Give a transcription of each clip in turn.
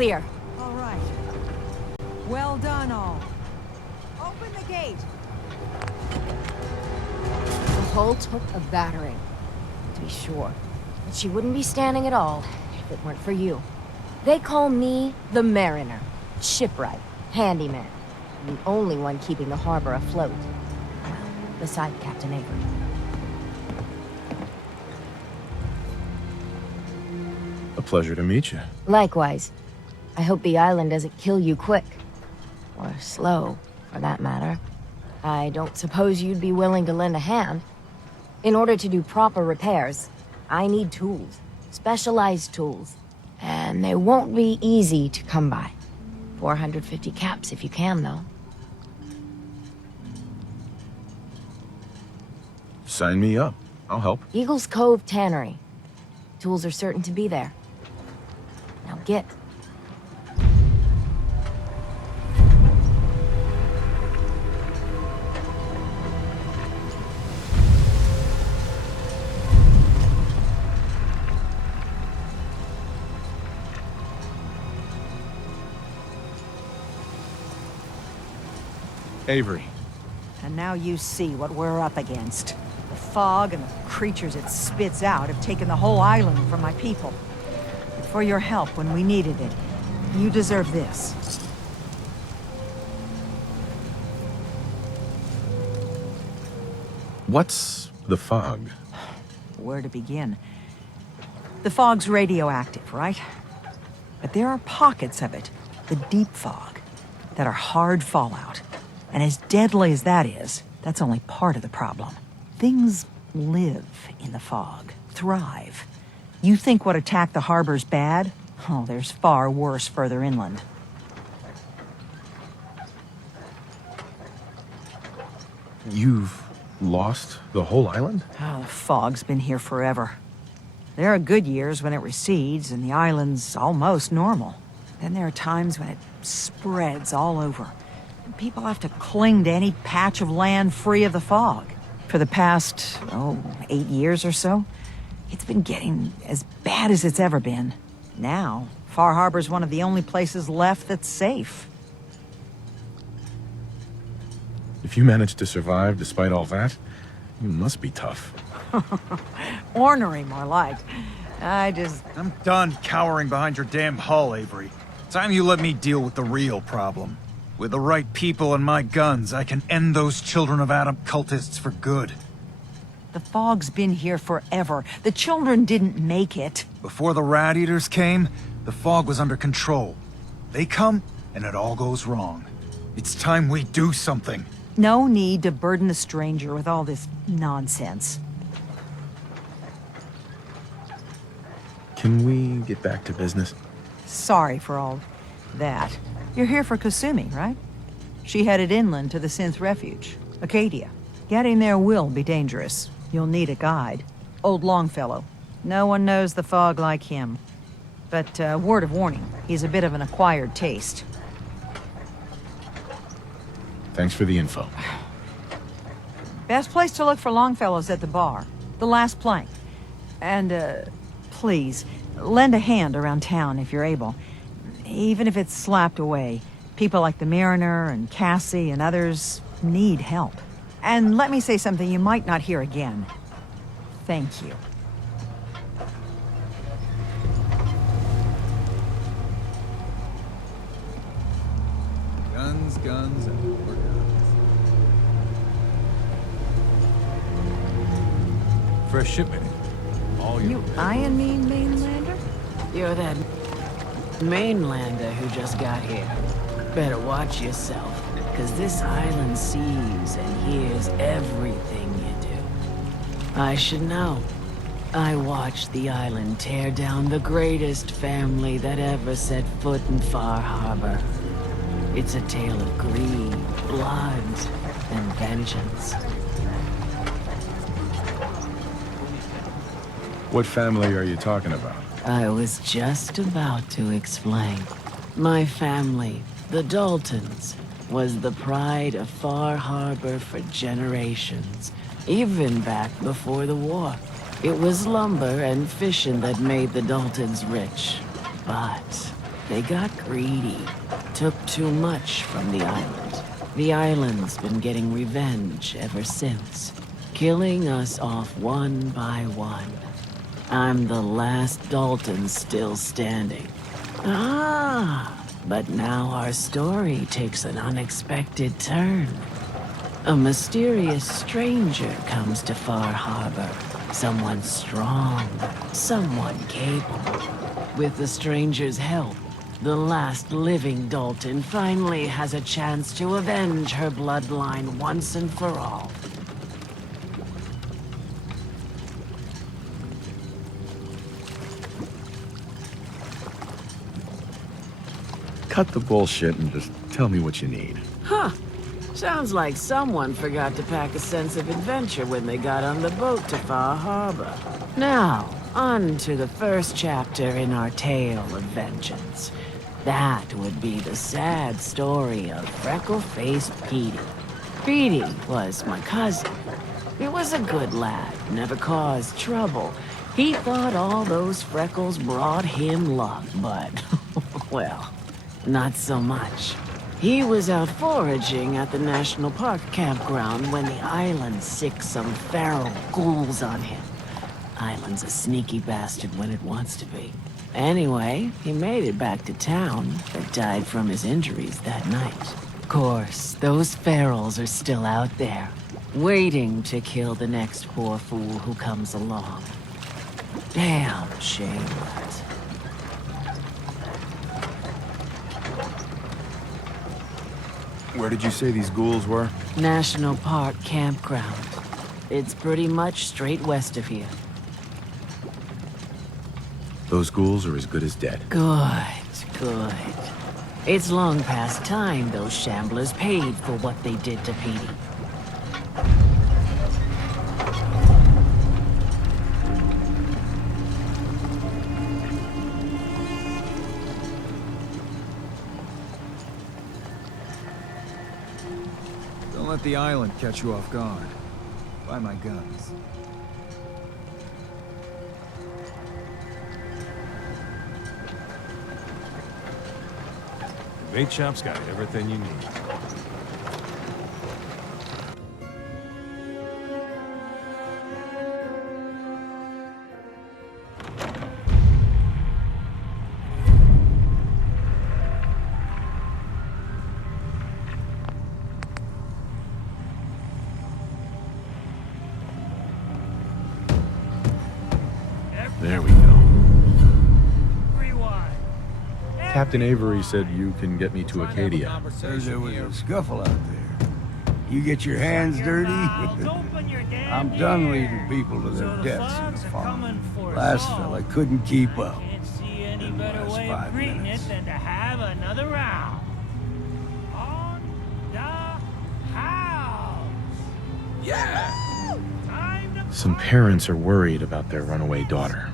clear. All right. Well done, all. Open the gate. The hull took a battering, to be sure. But she wouldn't be standing at all if it weren't for you. They call me the Mariner, shipwright, handyman, the only one keeping the harbor afloat. Well, beside Captain Avery. A pleasure to meet you. Likewise. I hope the island doesn't kill you quick. Or slow, for that matter. I don't suppose you'd be willing to lend a hand. In order to do proper repairs, I need tools. Specialized tools. And they won't be easy to come by. 450 caps if you can, though. Sign me up. I'll help. Eagle's Cove Tannery. Tools are certain to be there. Now get. Avery. And now you see what we're up against. The fog and the creatures it spits out have taken the whole island from my people. But for your help when we needed it, you deserve this. What's the fog? Where to begin? The fog's radioactive, right? But there are pockets of it, the deep fog, that are hard fallout. And as deadly as that is, that's only part of the problem. Things live in the fog, thrive. You think what attacked the harbor's bad? Oh, there's far worse further inland. You've lost the whole island? Oh, the fog's been here forever. There are good years when it recedes and the island's almost normal. Then there are times when it spreads all over. And people have to cling to any patch of land free of the fog. For the past, 8 years or so, it's been getting as bad as it's ever been. Now, Far Harbor's one of the only places left that's safe. If you managed to survive despite all that, you must be tough. Ornery, more like. I'm done cowering behind your damn hull, Avery. Time you let me deal with the real problem. With the right people and my guns, I can end those Children of Adam cultists for good. The fog's been here forever. The children didn't make it. Before the Rat Eaters came, the fog was under control. They come, and it all goes wrong. It's time we do something. No need to burden a stranger with all this nonsense. Can we get back to business? Sorry for all that. You're here for Kasumi, right? She headed inland to the Synth Refuge, Acadia. Getting there will be dangerous. You'll need a guide. Old Longfellow. No one knows the fog like him. But, word of warning, he's a bit of an acquired taste. Thanks for the info. Best place to look for Longfellow's at the bar. The last plank. And, please, lend a hand around town if you're able. Even if it's slapped away. People like the Mariner and Cassie and others need help. And let me say something you might not hear again. Thank you. Guns, guns, and more guns. Fresh shipment. All You eyeing me, mainlander? You're that mainlander who just got here. Better watch yourself, because this island sees and hears everything you do. I should know. I watched the island tear down the greatest family that ever set foot in Far Harbor. It's a tale of greed, blood, and vengeance. What family are you talking about? I was just about to explain. My family, the Daltons, was the pride of Far Harbor for generations, even back before the war. It was lumber and fishing that made the Daltons rich. But They got greedy. Took too much from the island. The island's been getting revenge ever since. Killing us off one by one. I'm the last Dalton still standing. Ah, but now our story takes an unexpected turn. A mysterious stranger comes to Far Harbor. Someone strong, someone capable. With the stranger's help, the last living Dalton finally has a chance to avenge her bloodline once and for all. Cut the bullshit and just tell me what you need. Huh. Sounds like someone forgot to pack a sense of adventure when they got on the boat to Far Harbor. Now, on to the first chapter in our tale of vengeance. That would be the sad story of freckle-faced Petey. Petey was my cousin. He was a good lad, never caused trouble. He thought all those freckles brought him luck, but, well, not so much. He was out foraging at the National Park campground when the island sicked some feral ghouls on him. Island's a sneaky bastard when it wants to be. Anyway, he made it back to town, but died from his injuries that night. Of course, those ferals are still out there, waiting to kill the next poor fool who comes along. Damn shame that. Where did you say these ghouls were? National Park campground. It's pretty much straight west of here. Those ghouls are as good as dead. Good, good. It's long past time those shamblers paid for what they did to Petey. Don't let the island catch you off guard. Buy my guns. Bait shop's got everything you need. There we go. Captain Avery said you can get me to Acadia. Heard there was a scuffle out there. You get your hands dirty? I'm done leaving people to their deaths in the farm. Last fella couldn't keep up. In the last 5 minutes. Than to have another round. On the house. Yeah. Some parents are worried about their runaway daughter.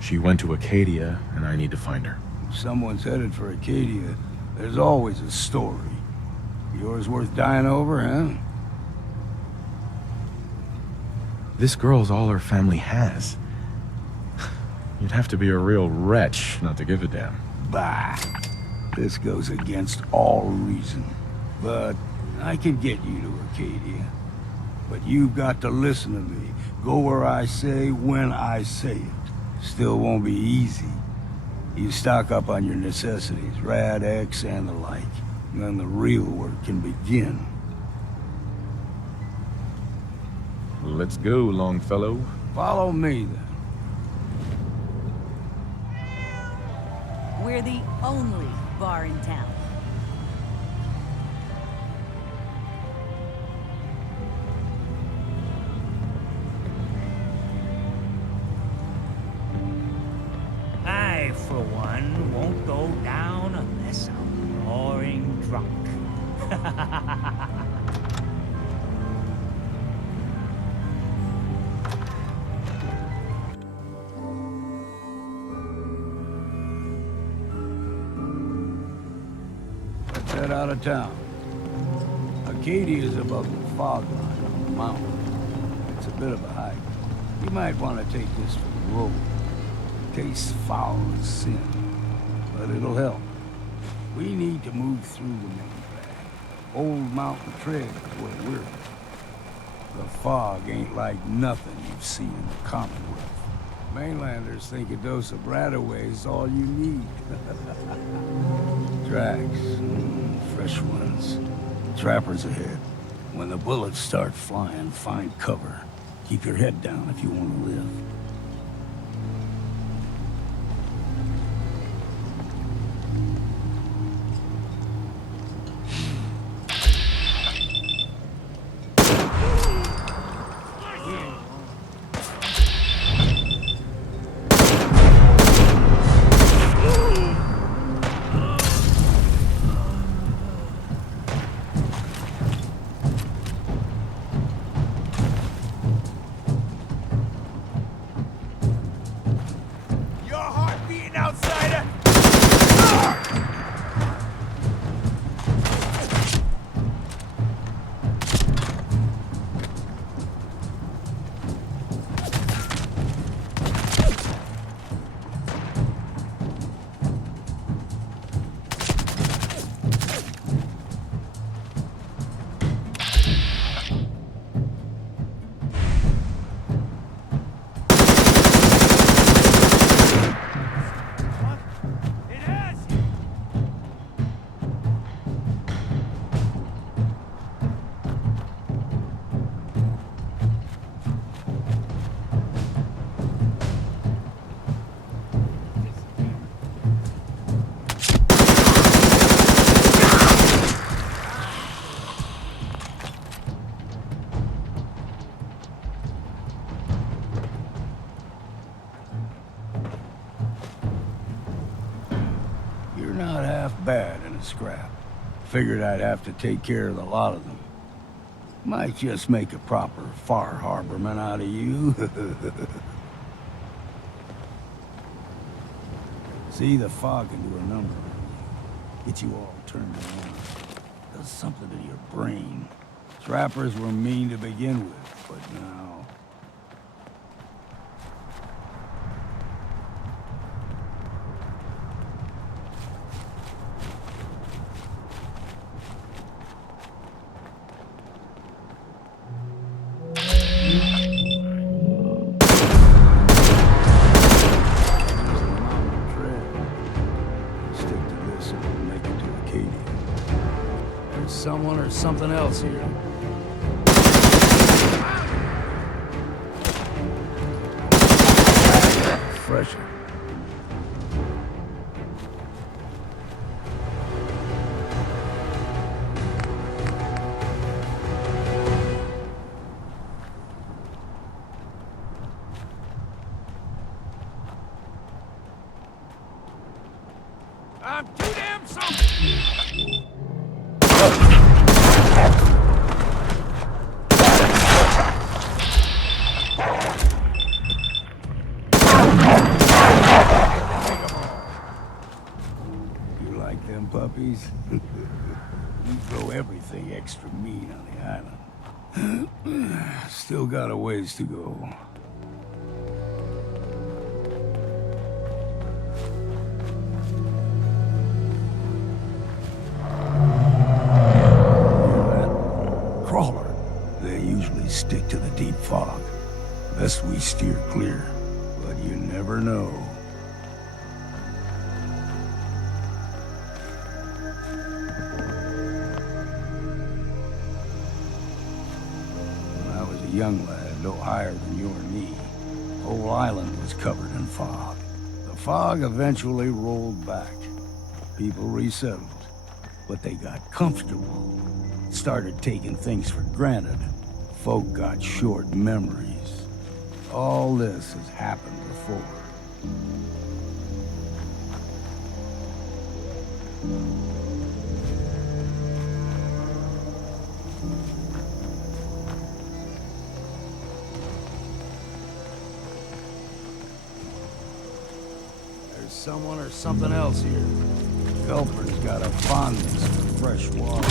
She went to Acadia, and I need to find her. If someone's headed for Acadia, there's always a story. Yours worth dying over, huh? This girl's all her family has. You'd have to be a real wretch not to give a damn. Bah! This goes against all reason. But I can get you to Acadia. But you've got to listen to me. Go where I say, when I say it. Still won't be easy. You stock up on your necessities, Rad X and the like. And then the real work can begin. Let's go, Longfellow. Follow me, then. We're the only bar in town. I, for one, won't go down unless I'm roaring drunk. Let's head out of town. Acadia is above the fog line on the mountain. It's a bit of a hike. You might want to take this for the road. Tastes foul as sin. but it'll help. We need to move through the main drag. Old Mountain Trail is where we're at. The fog ain't like nothing you've seen in the Commonwealth. Mainlanders think a dose of Bradaway is all you need. Drags, fresh ones. Trappers ahead. When the bullets start flying, find cover. Keep your head down if you want to live. You're not half bad in a scrap. Figured I'd have to take care of the lot of them. Might just make a proper Far Harborman out of you. See, the fog can do a number on you. Get you all turned around. Does something to your brain. Trappers were mean to begin with, but now... Someone or something else here. Fresher. I'm too damn something! You like them puppies? We throw everything extra mean on the island. Still got a ways to go. Stick to the deep fog. Best we steer clear, but you never know. When I was a young lad, no higher than you or me, the whole island was covered in fog. The fog eventually rolled back. People resettled, but they got comfortable. Started taking things for granted. Folk got short memories. All this has happened before. There's someone or something else here. Culper's got a fondness for fresh water.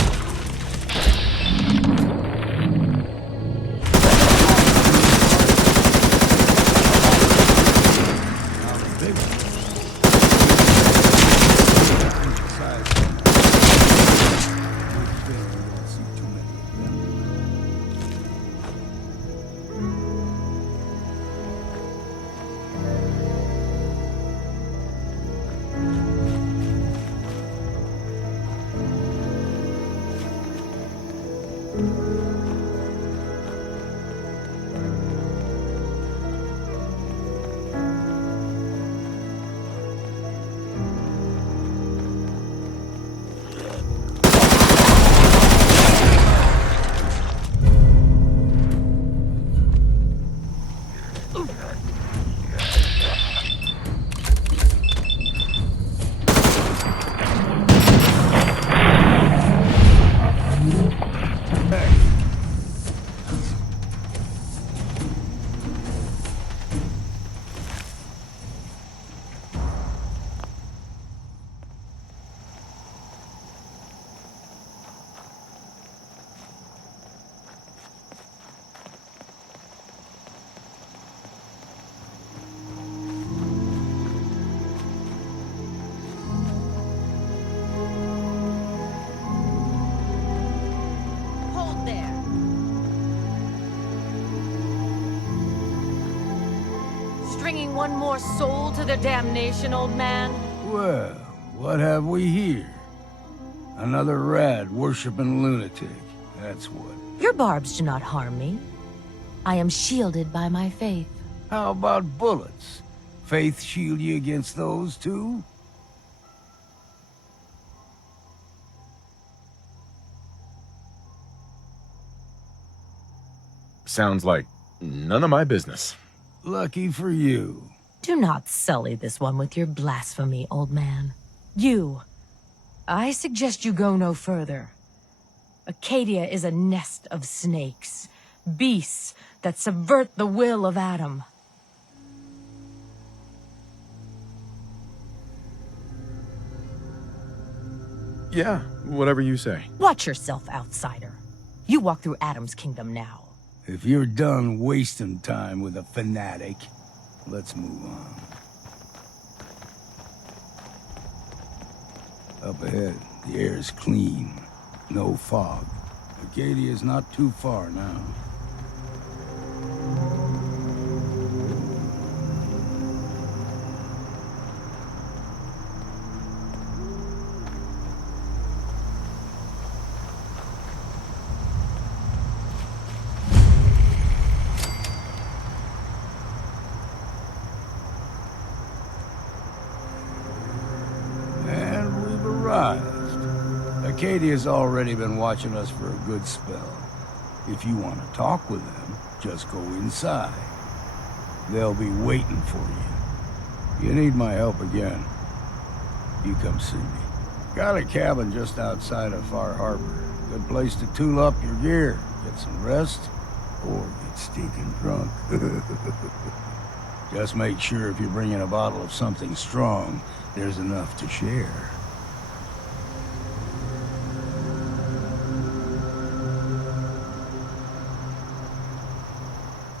one more soul to their damnation, old man? Well, what have we here? Another rad worshipping lunatic. That's what. Your barbs do not harm me. I am shielded by my faith. How about bullets? Faith shield you against those too? Sounds like none of my business. Lucky for you. Do not sully this one with your blasphemy, old man. You. I suggest you go no further. Acadia is a nest of snakes. Beasts that subvert the will of Adam. Yeah, whatever you say. Watch yourself, outsider. You walk through Adam's kingdom now. If you're done wasting time with a fanatic, let's move on. Up ahead, the air is clean. No fog. Acadia's not too far now. And we've arrived. Acadia's already been watching us for a good spell. If you want to talk with them, just go inside. They'll be waiting for you. You need my help again, you come see me. Got a cabin just outside of Far Harbor. Good place to tool up your gear, get some rest, or get stinking drunk. Just make sure if you're bringing a bottle of something strong, there's enough to share.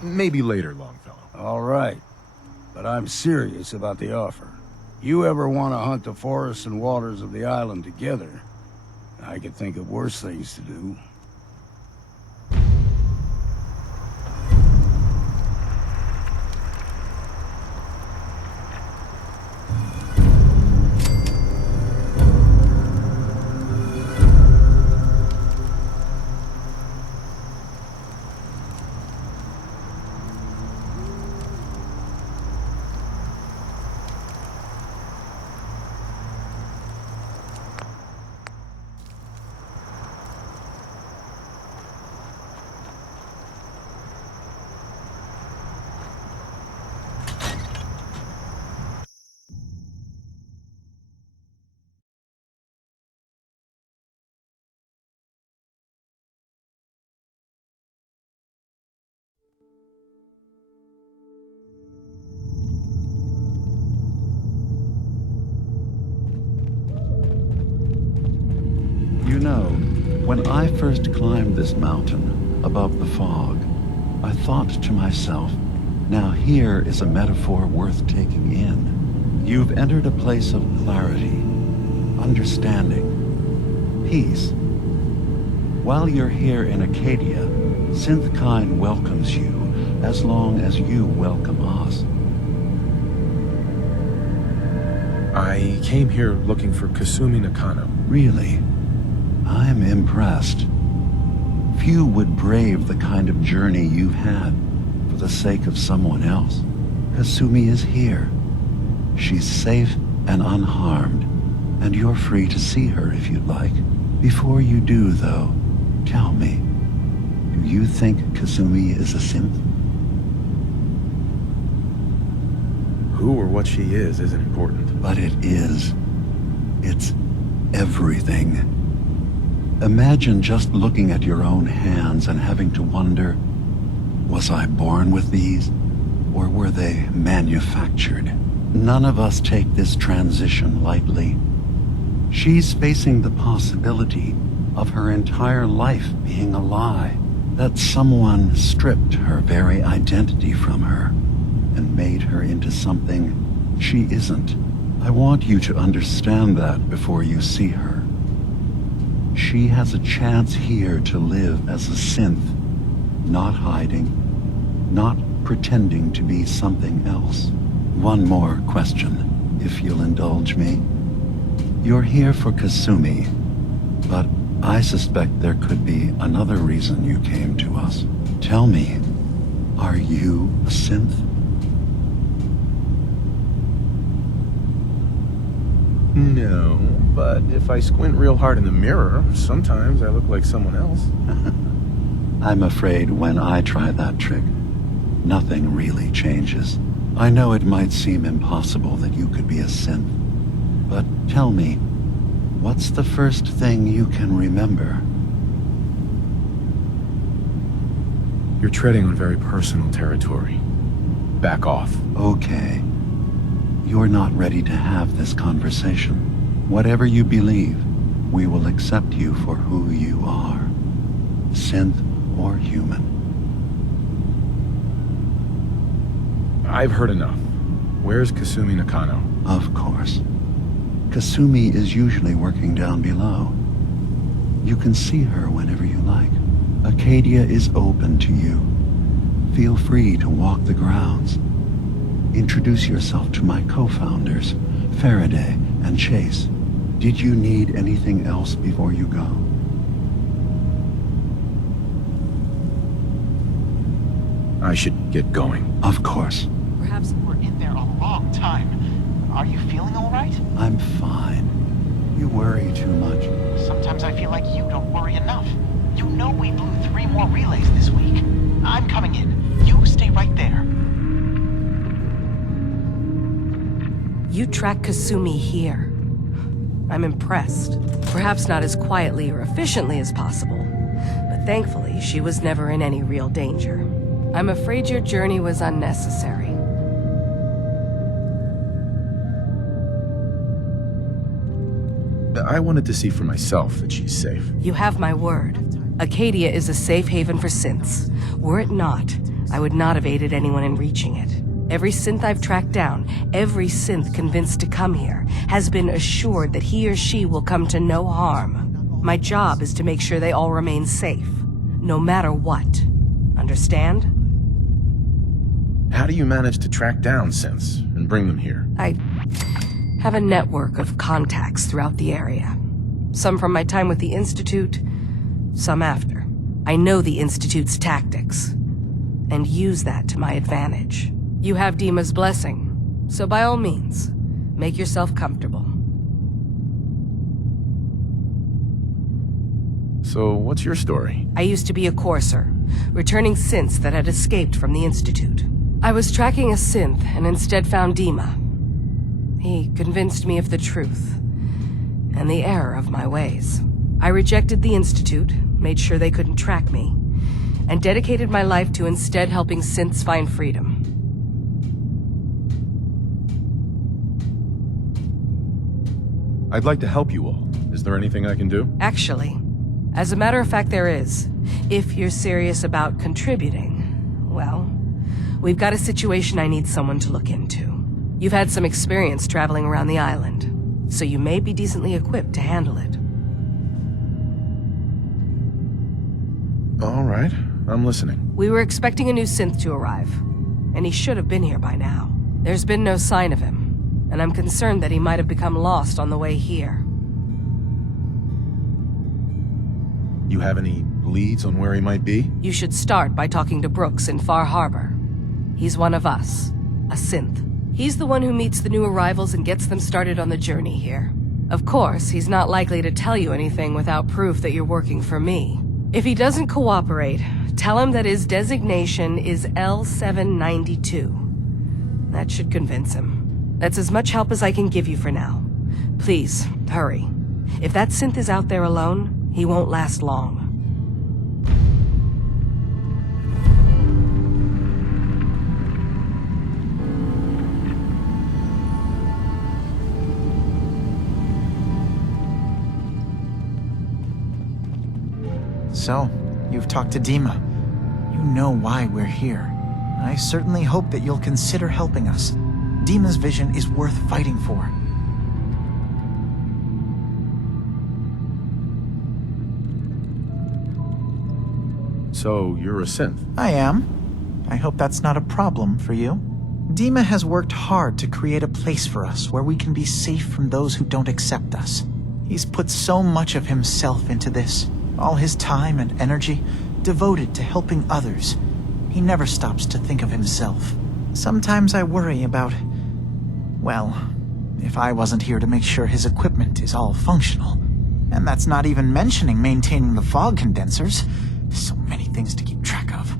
Maybe later, Longfellow. All right, but I'm serious about the offer. You ever want to hunt the forests and waters of the island together, I could think of worse things to do. You know, when I first climbed this mountain above the fog, I thought to myself, now here is a metaphor worth taking in. You've entered a place of clarity, understanding, peace. While you're here in Acadia, Synthkind welcomes you as long as you welcome us. I came here looking for Kasumi Nakano. Really? I'm impressed. Few would brave the kind of journey you've had for the sake of someone else. Kasumi is here. She's safe and unharmed, and you're free to see her if you'd like. Before you do, though, tell me, do you think Kasumi is a synth? Who or what she is isn't important. But it is. It's everything. Imagine just looking at your own hands and having to wonder, was I born with these, or were they manufactured? None of us take this transition lightly. She's facing the possibility of her entire life being a lie, that someone stripped her very identity from her and made her into something she isn't. I want you to understand that before you see her. She has a chance here to live as a synth, not hiding, not pretending to be something else. One more question, if you'll indulge me. You're here for Kasumi, but I suspect there could be another reason you came to us. Tell me, are you a synth? No, but if I squint real hard in the mirror, sometimes I look like someone else. I'm afraid when I try that trick, nothing really changes. I know it might seem impossible that you could be a synth, but tell me, what's the first thing you can remember? You're treading on very personal territory. Back off. Okay. You're not ready to have this conversation. Whatever you believe, we will accept you for who you are. Synth or human. I've heard enough. Where's Kasumi Nakano? Of course. Kasumi is usually working down below. You can see her whenever you like. Acadia is open to you. Feel free to walk the grounds. Introduce yourself to my co-founders, Faraday and Chase. Did you need anything else before you go? I should get going. Of course. Perhaps we're in there a long time. Are you feeling all right? I'm fine. You worry too much. Sometimes I feel like you don't worry enough. You know we blew 3 more relays this week. I'm coming in. You stay right there. You track Kasumi here. I'm impressed. Perhaps not as quietly or efficiently as possible, but thankfully she was never in any real danger. I'm afraid your journey was unnecessary. I wanted to see for myself that she's safe. You have my word. Acadia is a safe haven for synths. Were it not, I would not have aided anyone in reaching it. Every synth I've tracked down, every synth convinced to come here, has been assured that he or she will come to no harm. My job is to make sure they all remain safe, no matter what. Understand? How do you manage to track down synths and bring them here? I have a network of contacts throughout the area. Some from my time with the Institute, some after. I know the Institute's tactics, and use that to my advantage. You have Dima's blessing, so by all means, make yourself comfortable. So, what's your story? I used to be a courser, returning synths that had escaped from the Institute. I was tracking a synth and instead found Dima. He convinced me of the truth, and the error of my ways. I rejected the Institute, made sure they couldn't track me, and dedicated my life to instead helping synths find freedom. I'd like to help you all. Is there anything I can do? Actually, as a matter of fact, there is. If you're serious about contributing, well, we've got a situation I need someone to look into. You've had some experience traveling around the island, so you may be decently equipped to handle it. All right, I'm listening. We were expecting a new synth to arrive, and he should have been here by now. There's been no sign of him, and I'm concerned that he might have become lost on the way here. You have any leads on where he might be? You should start by talking to Brooks in Far Harbor. He's one of us, a synth. He's the one who meets the new arrivals and gets them started on the journey here. Of course, he's not likely to tell you anything without proof that you're working for me. If he doesn't cooperate, tell him that his designation is L792. That should convince him. That's as much help as I can give you for now. Please, hurry. If that synth is out there alone, he won't last long. So, you've talked to Dima. You know why we're here. I certainly hope that you'll consider helping us. Dima's vision is worth fighting for. So, you're a synth? I am. I hope that's not a problem for you. Dima has worked hard to create a place for us where we can be safe from those who don't accept us. He's put so much of himself into this, all his time and energy devoted to helping others. He never stops to think of himself. Sometimes I worry about, well, if I wasn't here to make sure his equipment is all functional. And that's not even mentioning maintaining the fog condensers. So many things to keep track of.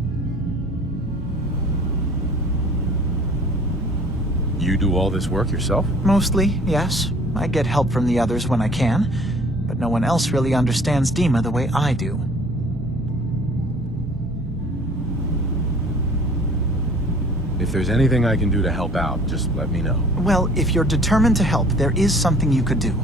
You do all this work yourself? Mostly, yes. I get help from the others when I can, but no one else really understands Dima the way I do. If there's anything I can do to help out, just let me know. Well, if you're determined to help, there is something you could do.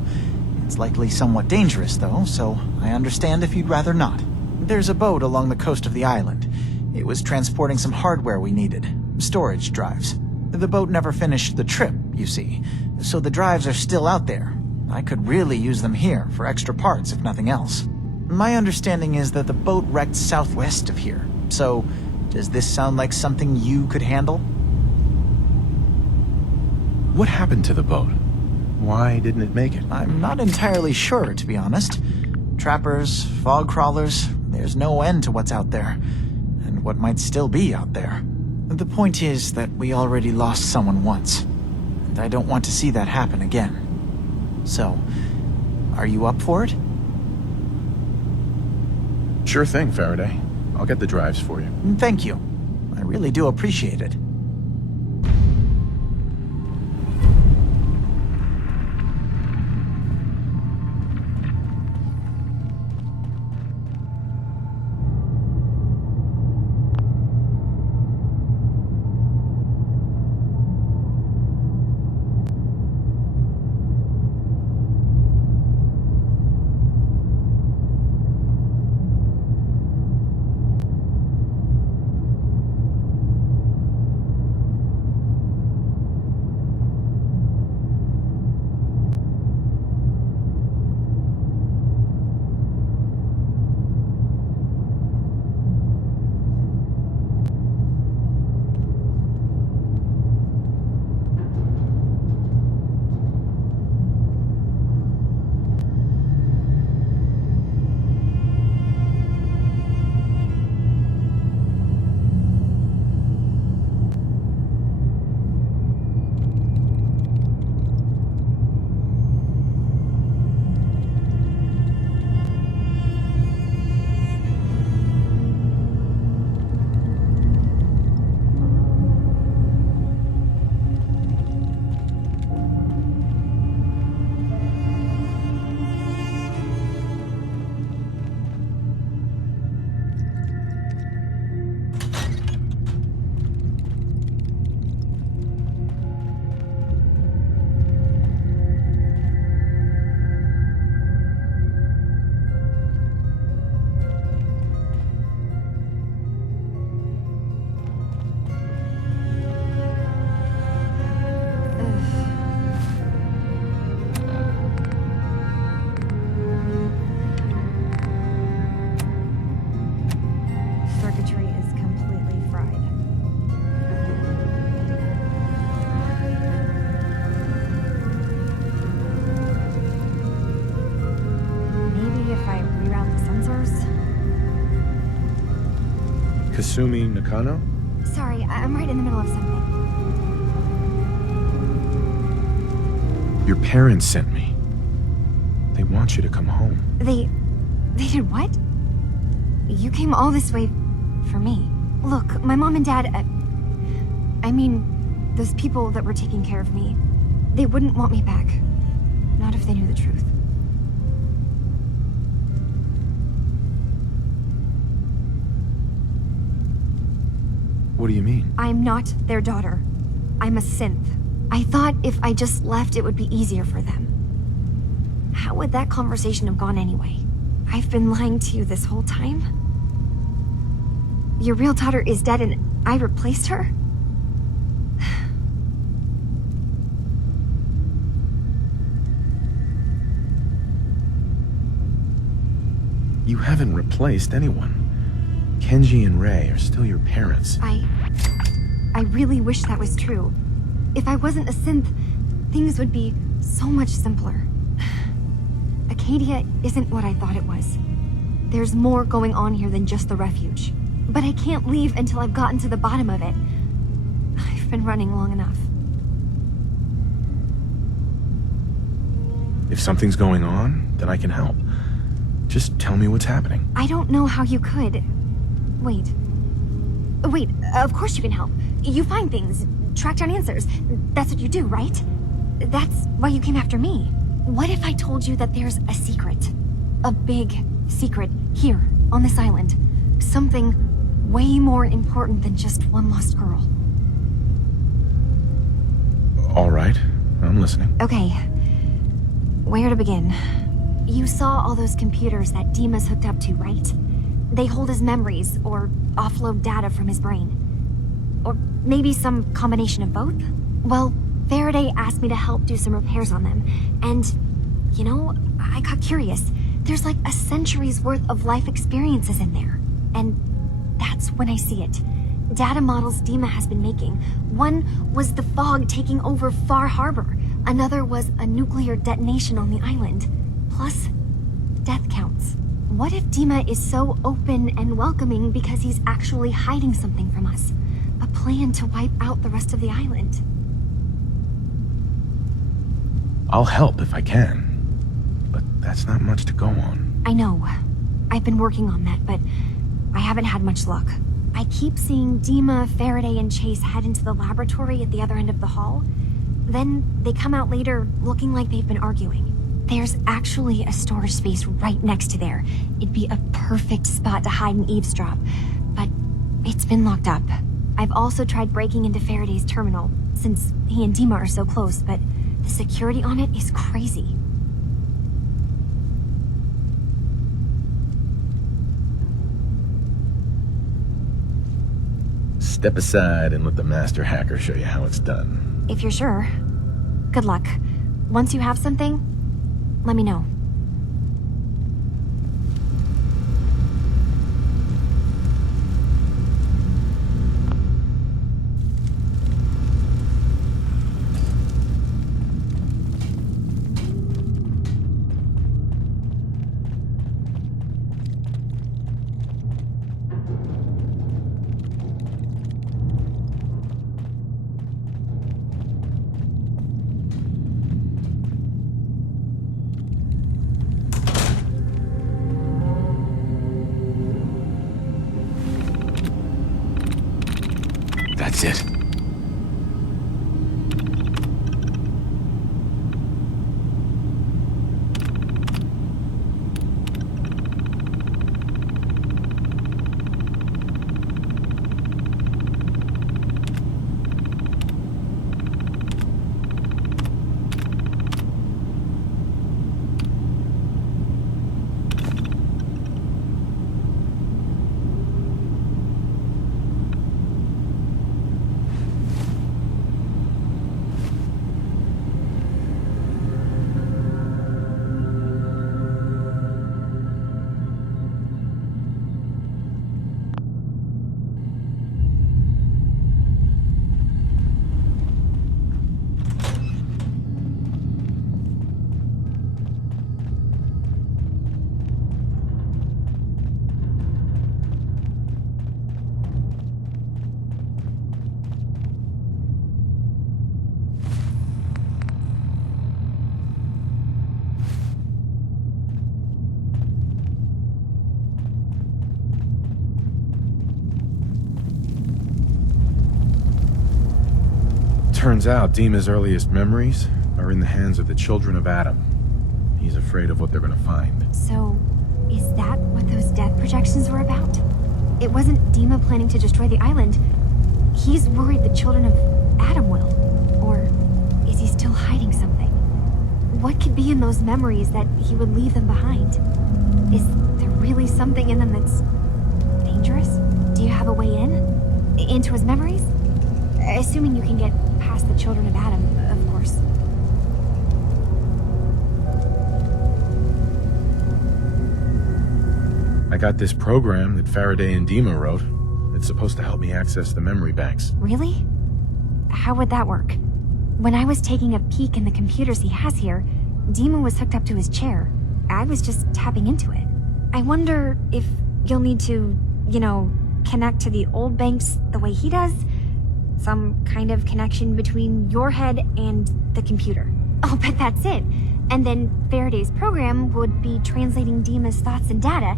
It's likely somewhat dangerous, though, so I understand if you'd rather not. There's a boat along the coast of the island. It was transporting some hardware we needed. Storage drives. The boat never finished the trip, you see, so the drives are still out there. I could really use them here for extra parts, if nothing else. My understanding is that the boat wrecked southwest of here, so does this sound like something you could handle? What happened to the boat? Why didn't it make it? I'm not entirely sure, to be honest. Trappers, fog crawlers, there's no end to what's out there, and what might still be out there. The point is that we already lost someone once, and I don't want to see that happen again. So, are you up for it? Sure thing, Faraday. I'll get the drives for you. Thank you. I really do appreciate it. Kasumi Nakano? Sorry, I'm right in the middle of something. Your parents sent me. They want you to come home. They did what? You came all this way for me. Look, my mom and dad, I mean, those people that were taking care of me, they wouldn't want me back. Not if they knew the truth. What do you mean? I'm not their daughter. I'm a synth. I thought if I just left, it would be easier for them. How would that conversation have gone anyway? I've been lying to you this whole time? Your real daughter is dead and I replaced her? You haven't replaced anyone. Kenji and Ray are still your parents. I I really wish that was true. If I wasn't a synth, things would be so much simpler. Acadia isn't what I thought it was. There's more going on here than just the refuge. But I can't leave until I've gotten to the bottom of it. I've been running long enough. If something's going on, then I can help. Just tell me what's happening. I don't know how you could. Wait, of course you can help. You find things, track down answers. That's what you do, right? That's why you came after me. What if I told you that there's a secret? A big secret here, on this island. Something way more important than just one lost girl. All right, I'm listening. Okay, where to begin? You saw all those computers that Dima's hooked up to, right? They hold his memories, or offload data from his brain. Or maybe some combination of both? Well, Faraday asked me to help do some repairs on them, and, you know, I got curious. There's like a century's worth of life experiences in there. And that's when I see it. Data models Dima has been making. One was the fog taking over Far Harbor. Another was a nuclear detonation on the island. Plus, death counts. What if Dima is so open and welcoming because he's actually hiding something from us? A plan to wipe out the rest of the island. I'll help if I can. But that's not much to go on. I know. I've been working on that, but I haven't had much luck. I keep seeing Dima, Faraday, and Chase head into the laboratory at the other end of the hall. Then they come out later looking like they've been arguing. There's actually a storage space right next to there. It'd be a perfect spot to hide and eavesdrop, but it's been locked up. I've also tried breaking into Faraday's terminal, since he and Dima are so close, but the security on it is crazy. Step aside and let the master hacker show you how it's done. If you're sure. Good luck. Once you have something, let me know. That's it. Turns out Dima's earliest memories are in the hands of the children of Adam. He's afraid of what they're gonna find. So, is that what those death projections were about? It wasn't Dima planning to destroy the island. He's worried the children of Adam will. Or is he still hiding something? What could be in those memories that he would leave them behind? Is there really something in them that's dangerous? Do you have a way in? Into his memories? Assuming you can get past the children of Adam, of course. I got this program that Faraday and Dima wrote. It's supposed to help me access the memory banks. Really? how would that work? When I was taking a peek in the computers he has here, Dima was hooked up to his chair. I was just tapping into it. I wonder if you'll need to, connect to the old banks the way he does? Some kind of connection between your head and the computer. I'll bet that's it. And then Faraday's program would be translating Dima's thoughts and data,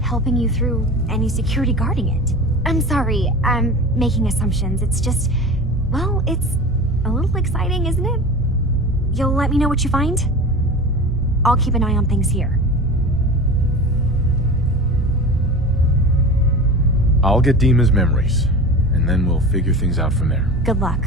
helping you through any security guarding it. I'm sorry, I'm making assumptions. It's just, well, it's a little exciting, isn't it? You'll let me know what you find? I'll keep an eye on things here. I'll get Dima's memories, and then we'll figure things out from there. Good luck.